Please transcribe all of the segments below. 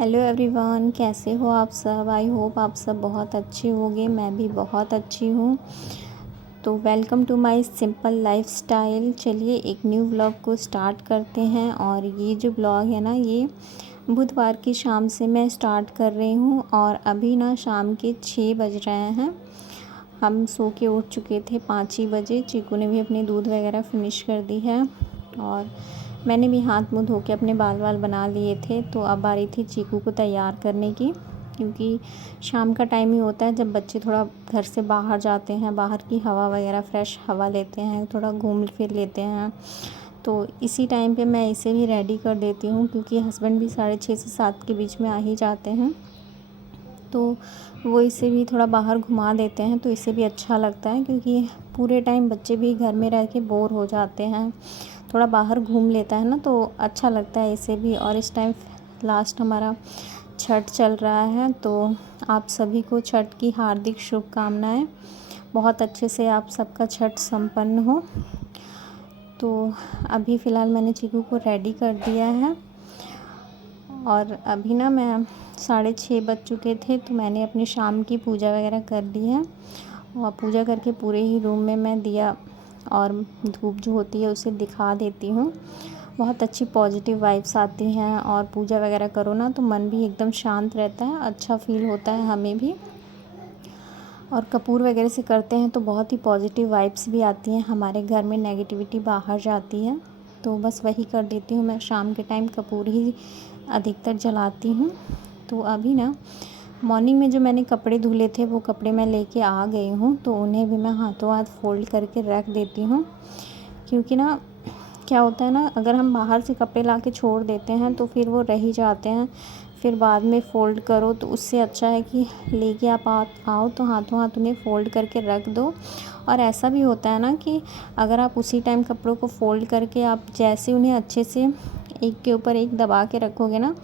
Hello everyone, कैसे हो आप सब। आई होप आप सब बहुत अच्छे होंगे। मैं भी बहुत अच्छी हूँ। तो welcome to my simple lifestyle. चलिए एक न्यू व्लॉग को स्टार्ट करते हैं। और ये जो व्लॉग है ना, ये बुधवार की शाम से मैं स्टार्ट कर रही हूँ। और अभी ना शाम के 6 बज रहे हैं। हम सो के उठ चुके थे 5 ही बजे। चीकू ने भी अपनी दूध वगैरह फिनिश कर दी है और मैंने भी हाथ मुँह धो के अपने बाल बना लिए थे। तो अब आ रही थी चीकू को तैयार करने की, क्योंकि शाम का टाइम ही होता है जब बच्चे थोड़ा घर से बाहर जाते हैं, बाहर की हवा वगैरह फ्रेश हवा लेते हैं, थोड़ा घूम फिर लेते हैं। तो इसी टाइम पे मैं इसे भी रेडी कर देती हूँ, क्योंकि हस्बैंड भी 6:30 से 7 के बीच में आ ही जाते हैं। तो वो इसे भी थोड़ा बाहर घुमा देते हैं, तो इसे भी अच्छा लगता है, क्योंकि पूरे टाइम बच्चे भी घर में रह के बोर हो जाते हैं। थोड़ा बाहर घूम लेता है ना, तो अच्छा लगता है इसे भी। और इस टाइम लास्ट हमारा छठ चल रहा है, तो आप सभी को छठ की हार्दिक शुभकामनाएं। बहुत अच्छे से आप सबका छठ संपन्न हो। तो अभी फ़िलहाल मैंने चीकू को रेडी कर दिया है। और अभी ना मैं 6:30 बज चुके थे, तो मैंने अपनी शाम की पूजा वगैरह कर ली है। और पूजा करके पूरे ही रूम में मैं दिया और धूप जो होती है उसे दिखा देती हूँ। बहुत अच्छी पॉजिटिव वाइब्स आती हैं। और पूजा वगैरह करो ना, तो मन भी एकदम शांत रहता है, अच्छा फील होता है हमें भी। और कपूर वगैरह से करते हैं तो बहुत ही पॉजिटिव वाइब्स भी आती हैं, हमारे घर में नेगेटिविटी बाहर जाती है। तो बस वही कर देती हूँ मैं, शाम के टाइम कपूर ही अधिकतर जलाती हूँ। तो अभी ना मॉर्निंग में जो मैंने कपड़े धुले थे, वो कपड़े मैं लेके आ गई हूँ। तो उन्हें भी मैं हाथों हाथ फ़ोल्ड करके रख देती हूँ, क्योंकि ना क्या होता है ना, अगर हम बाहर से कपड़े ला के छोड़ देते हैं तो फिर वो रह ही जाते हैं। फिर बाद में फ़ोल्ड करो, तो उससे अच्छा है कि लेके आप आओ तो हाथों हाथ उन्हें फ़ोल्ड करके रख दो। और ऐसा भी होता है ना कि अगर आप उसी टाइम कपड़ों को फ़ोल्ड करके आप जैसे उन्हें अच्छे से एक के ऊपर एक दबा के रखोगे ना,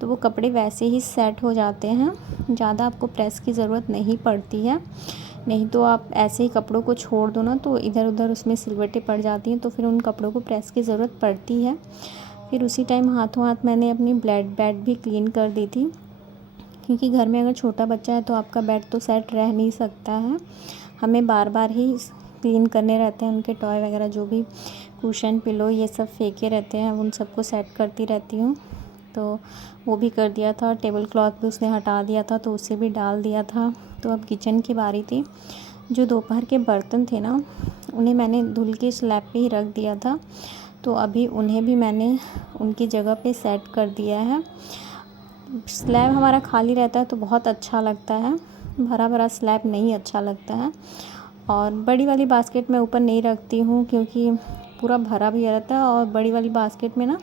तो वो कपड़े वैसे ही सेट हो जाते हैं। ज़्यादा आपको प्रेस की ज़रूरत नहीं पड़ती है। नहीं तो आप ऐसे ही कपड़ों को छोड़ दो ना, तो इधर उधर उसमें सिलवटें पड़ जाती हैं, तो फिर उन कपड़ों को प्रेस की ज़रूरत पड़ती है। फिर उसी टाइम हाथों हाथ मैंने अपनी बेड भी क्लीन कर दी थी, क्योंकि घर में अगर छोटा बच्चा है तो आपका बेड तो सेट रह नहीं सकता है। हमें बार बार ही क्लीन करने रहते हैं। उनके टॉय वगैरह जो भी कुशन पिलो ये सब फेंके रहते हैं, उन सबको सेट करती रहती हूँ। तो वो भी कर दिया था। टेबल क्लॉथ भी उसने हटा दिया था, तो उसे भी डाल दिया था। तो अब किचन की बारी थी। जो दोपहर के बर्तन थे ना, उन्हें मैंने धुल के स्लैब पे ही रख दिया था। तो अभी उन्हें भी मैंने उनकी जगह पे सेट कर दिया है। स्लैब हमारा खाली रहता है तो बहुत अच्छा लगता है, भरा भरा स्लैब नहीं अच्छा लगता है। और बड़ी वाली बास्केट मैं ऊपर नहीं रखती हूँ, क्योंकि पूरा भरा भी रहता है। और बड़ी वाली बास्केट में ना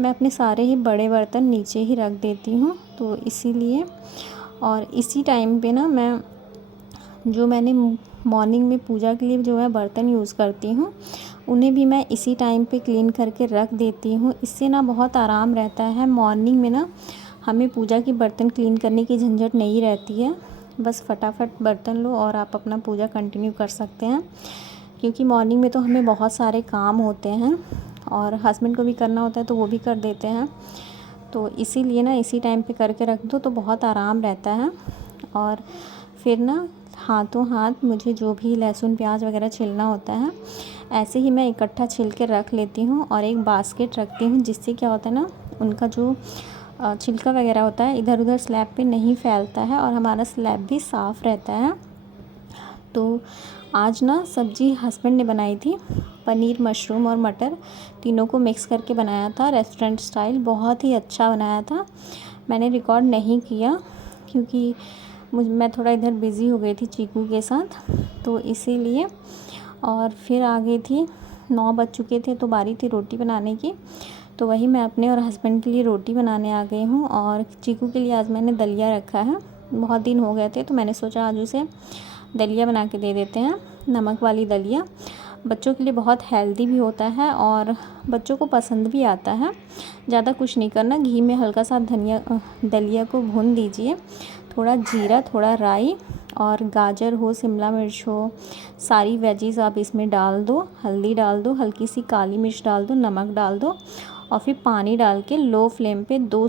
मैं अपने सारे ही बड़े बर्तन नीचे ही रख देती हूँ, तो इसीलिए। और इसी टाइम पे ना मैंने मॉर्निंग में पूजा के लिए जो है बर्तन यूज़ करती हूँ, उन्हें भी मैं इसी टाइम पे क्लीन करके रख देती हूँ। इससे ना बहुत आराम रहता है। मॉर्निंग में ना हमें पूजा की बर्तन क्लीन करने की झंझट नहीं रहती है। बस फटाफट बर्तन लो और आप अपना पूजा कंटिन्यू कर सकते हैं, क्योंकि मॉर्निंग में तो हमें बहुत सारे काम होते हैं और हस्बैंड को भी करना होता है, तो वो भी कर देते हैं। तो इसीलिए ना इसी टाइम पे करके रख दो तो बहुत आराम रहता है। और फिर ना हाथों हाथ मुझे जो भी लहसुन प्याज वगैरह छीलना होता है, ऐसे ही मैं इकट्ठा छील के रख लेती हूँ। और एक बास्केट रखती हूँ, जिससे क्या होता है ना, उनका जो छिलका वगैरह होता है इधर उधर स्लैब पे नहीं फैलता है, और हमारा स्लैब भी साफ़ रहता है। तो आज ना सब्ज़ी हस्बैंड ने बनाई थी, पनीर मशरूम और मटर तीनों को मिक्स करके बनाया था, रेस्टोरेंट स्टाइल। बहुत ही अच्छा बनाया था। मैंने रिकॉर्ड नहीं किया, क्योंकि मैं थोड़ा इधर बिज़ी हो गई थी चीकू के साथ, तो इसीलिए। और फिर आ गई थी, 9 बज चुके थे, तो बारी थी रोटी बनाने की। तो वही मैं अपने और हस्बैंड के लिए रोटी बनाने आ गई हूँ। और चीकू के लिए आज मैंने दलिया रखा है। बहुत दिन हो गए थे, तो मैंने सोचा आज उसे दलिया बना के दे देते हैं, नमक वाली दलिया। बच्चों के लिए बहुत हेल्दी भी होता है और बच्चों को पसंद भी आता है। ज़्यादा कुछ नहीं करना, घी में हल्का सा दलिया को भून दीजिए। थोड़ा जीरा, थोड़ा राई और गाजर हो, शिमला मिर्च हो, सारी वेजीज़ आप इसमें डाल दो, हल्दी डाल दो, हल्की सी काली मिर्च डाल दो, नमक डाल दो और फिर पानी डाल के लो फ्लेम पे 2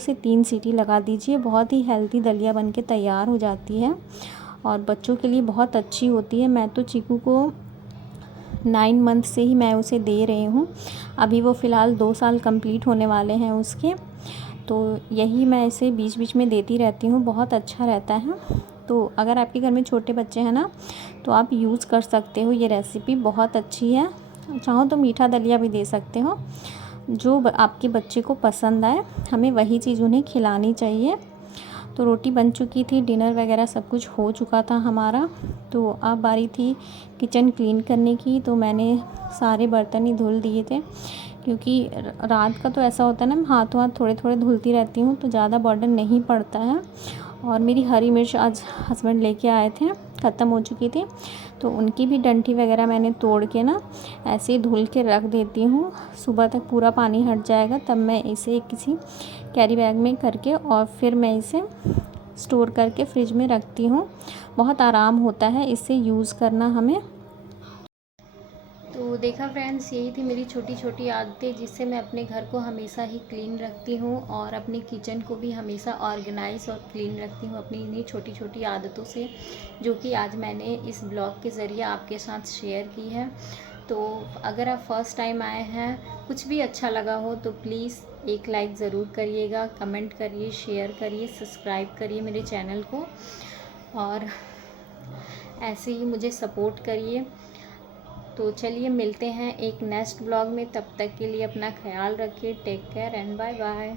से 3 सीटी लगा दीजिए। बहुत ही हेल्दी दलिया बन के तैयार हो जाती है और बच्चों के लिए बहुत अच्छी होती है। मैं तो चीकू को 9 मंथ से ही मैं उसे दे रही हूँ। अभी वो फ़िलहाल 2 साल कंप्लीट होने वाले हैं उसके, तो यही मैं इसे बीच बीच में देती रहती हूँ। बहुत अच्छा रहता है। तो अगर आपके घर में छोटे बच्चे हैं ना, तो आप यूज़ कर सकते हो। ये रेसिपी बहुत अच्छी है। चाहो तो मीठा दलिया भी दे सकते हो, जो आपके बच्चे को पसंद आए। हमें वही चीज़ उन्हें खिलानी चाहिए। तो रोटी बन चुकी थी, डिनर वगैरह सब कुछ हो चुका था हमारा। तो अब बारी थी किचन क्लीन करने की। तो मैंने सारे बर्तन ही धुल दिए थे, क्योंकि रात का तो ऐसा होता है ना, हाथों हाथ थोड़े थोड़े धुलती रहती हूँ, तो ज़्यादा बर्डन नहीं पड़ता है। और मेरी हरी मिर्च आज हस्बैंड लेके आए थे, ख़त्म हो चुकी थी, तो उनकी भी डंठी वगैरह मैंने तोड़ के ना ऐसे ही धुल के रख देती हूँ। सुबह तक पूरा पानी हट जाएगा, तब मैं इसे किसी कैरी बैग में करके और फिर मैं इसे स्टोर करके फ्रिज में रखती हूँ। बहुत आराम होता है इसे यूज़ करना हमें। तो देखा फ्रेंड्स, यही थी मेरी छोटी छोटी आदतें, जिससे मैं अपने घर को हमेशा ही क्लीन रखती हूँ और अपने किचन को भी हमेशा ऑर्गेनाइज और क्लीन रखती हूँ अपनी इन्हीं छोटी छोटी आदतों से, जो कि आज मैंने इस ब्लॉग के ज़रिए आपके साथ शेयर की है। तो अगर आप फर्स्ट टाइम आए हैं, कुछ भी अच्छा लगा हो तो प्लीज़ एक लाइक ज़रूर करिएगा, कमेंट करिए, शेयर करिए, सब्सक्राइब करिए मेरे चैनल को, और ऐसे ही मुझे सपोर्ट करिए। तो चलिए मिलते हैं एक नेक्स्ट ब्लॉग में। तब तक के लिए अपना ख्याल रखिए। Take care and bye bye.